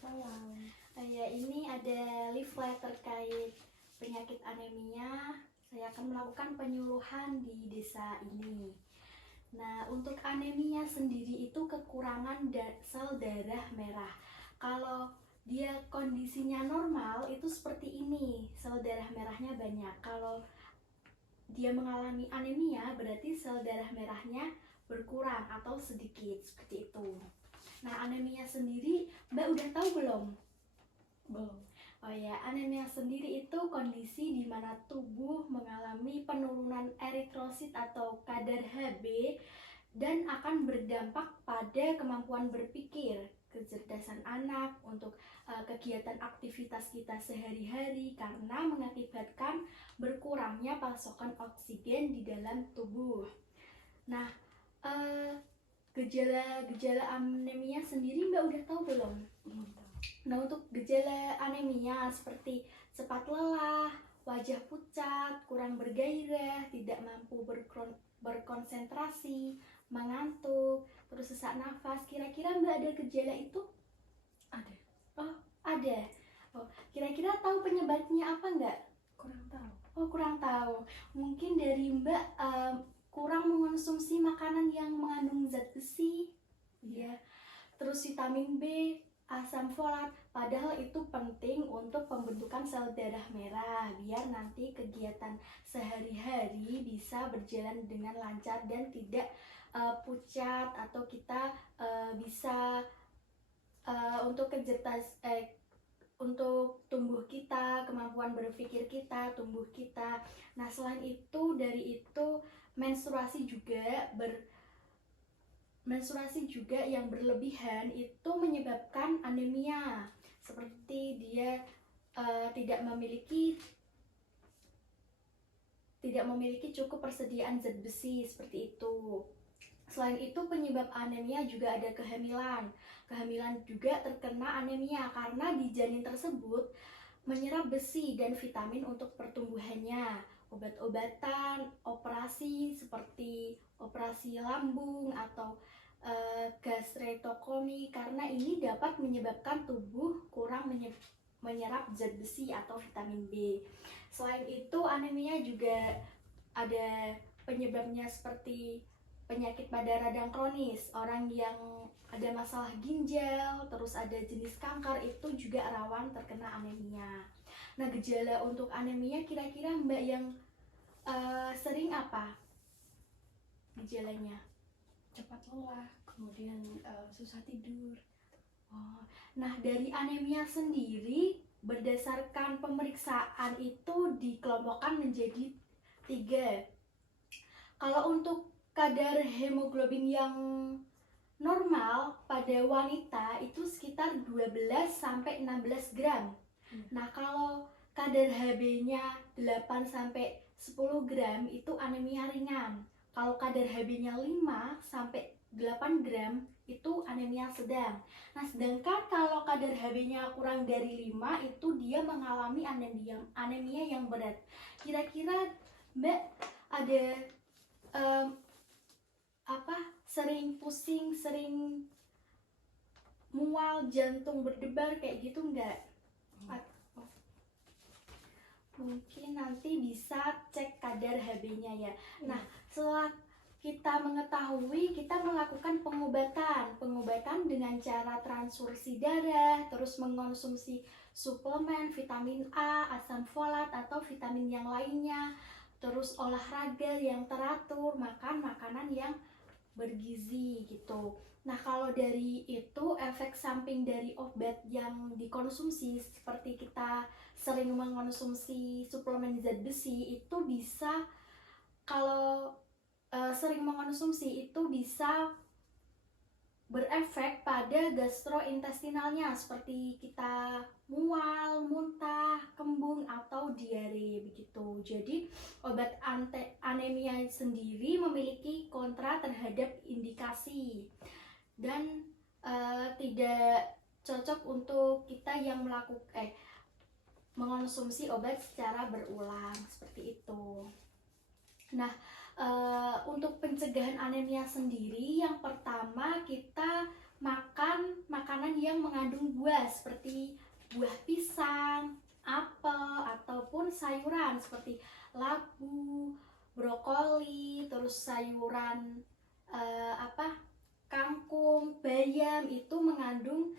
Waalaikumsalam. Ya, ini ada leaflet terkait penyakit anemia. Saya akan melakukan penyuluhan di desa ini. Nah, untuk anemia sendiri itu kekurangan sel darah merah. Kalau dia kondisinya normal itu seperti ini, sel darah merahnya banyak. Kalau dia mengalami anemia berarti sel darah merahnya berkurang atau sedikit, seperti itu. Nah, anemia sendiri Mbak udah tahu belum? Belum. Oh ya, anemia sendiri itu kondisi di mana tubuh mengalami penurunan eritrosit atau kadar Hb dan akan berdampak pada kemampuan berpikir, kecerdasan anak, untuk kegiatan aktivitas kita sehari-hari karena mengakibatkan berkurangnya pasokan oksigen di dalam tubuh. Nah, gejala-gejala anemia sendiri Mbak udah tahu belum? Nah, untuk gejala anemia seperti cepat lelah, wajah pucat, kurang bergairah, tidak mampu berkonsentrasi, mengantuk, terus sesak nafas. Kira-kira Mbak ada gejala itu? Ada. Oh, ada. Oh, kira-kira tahu penyebabnya apa enggak? Kurang tahu. Oh, kurang tahu. Mungkin dari Mbak kurang mengonsumsi makanan yang mengandung zat besi, ya. Terus vitamin B, asam folat, padahal itu penting untuk pembentukan sel darah merah biar nanti kegiatan sehari-hari bisa berjalan dengan lancar dan tidak pucat, atau kita bisa untuk tumbuh kita, kemampuan berpikir kita, tumbuh kita. Nah, selain itu, dari itu menstruasi juga yang berlebihan itu menyebabkan anemia, seperti dia tidak memiliki cukup persediaan zat besi, seperti itu. Selain itu, penyebab anemia juga ada kehamilan. Kehamilan juga terkena anemia karena di janin tersebut menyerap besi dan vitamin untuk pertumbuhannya. Obat-obatan, operasi seperti operasi lambung atau gastrectomy karena ini dapat menyebabkan tubuh kurang menyerap zat besi atau vitamin B. Selain itu, anemia juga ada penyebabnya seperti penyakit pada radang kronis, orang yang ada masalah ginjal, terus ada jenis kanker itu juga rawan terkena anemia. Nah, gejala untuk anemia kira-kira Mbak yang sering apa gejalanya? Cepat lelah, kemudian susah tidur. Oh, nah, dari anemia sendiri berdasarkan pemeriksaan itu dikelompokkan menjadi 3. Kalau untuk kadar hemoglobin yang normal pada wanita itu sekitar 12-16 gram. Nah, kalau kadar Hb-nya 8-10 gram itu anemia ringan. Kalau kadar Hb-nya 5-8 gram itu anemia sedang. Nah, sedangkan kalau kadar Hb-nya kurang dari 5 itu dia mengalami anemia yang berat. Kira-kira Mbak ada sering pusing, sering mual, jantung berdebar kayak gitu enggak? Mungkin nanti bisa cek kadar Hb-nya ya. Nah, setelah kita mengetahui, kita melakukan pengobatan dengan cara transfusi darah, terus mengonsumsi suplemen vitamin A, asam folat atau vitamin yang lainnya, terus olahraga yang teratur, makan makanan yang bergizi gitu. Nah, kalau dari itu efek samping dari obat yang dikonsumsi seperti kita sering mengonsumsi suplemen zat besi itu bisa, kalau sering mengonsumsi itu bisa berefek pada gastrointestinalnya seperti kita mual, muntah, kembung atau diare begitu. Jadi obat anti anemia sendiri memiliki kontra terhadap indikasi dan tidak cocok untuk kita yang mengonsumsi obat secara berulang seperti itu. Nah, Untuk pencegahan anemia sendiri, yang pertama kita makan makanan yang mengandung buah seperti buah pisang, apel, ataupun sayuran seperti labu, brokoli, terus sayuran kangkung, bayam itu mengandung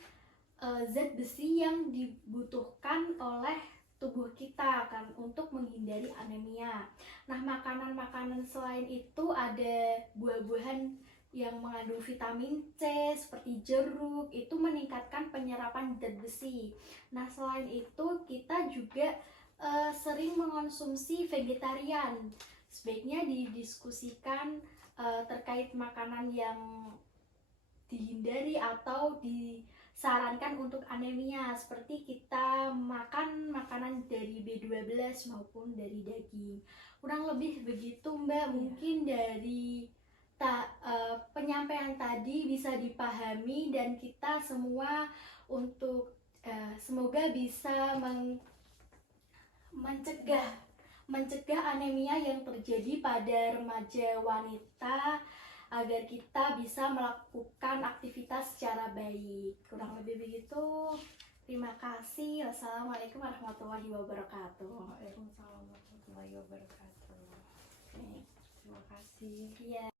zat besi yang dibutuhkan oleh tubuh kita kan untuk menghindari anemia. Nah, makanan-makanan selain itu ada buah-buahan yang mengandung vitamin C seperti jeruk, itu meningkatkan penyerapan zat besi. Nah, selain itu kita juga sering mengonsumsi vegetarian. Sebaiknya didiskusikan terkait makanan yang dihindari atau disarankan untuk anemia, seperti kita makan makanan dari B12 maupun dari daging. Kurang lebih begitu Mbak. Mungkin dari penyampaian tadi bisa dipahami dan kita semua untuk semoga bisa mencegah anemia yang terjadi pada remaja wanita, agar kita bisa melakukan aktivitas secara baik. Kurang lebih begitu. Terima kasih. Wassalamualaikum warahmatullahi wabarakatuh. Waalaikumsalam warahmatullahi wabarakatuh. Oke. Terima kasih. Iya.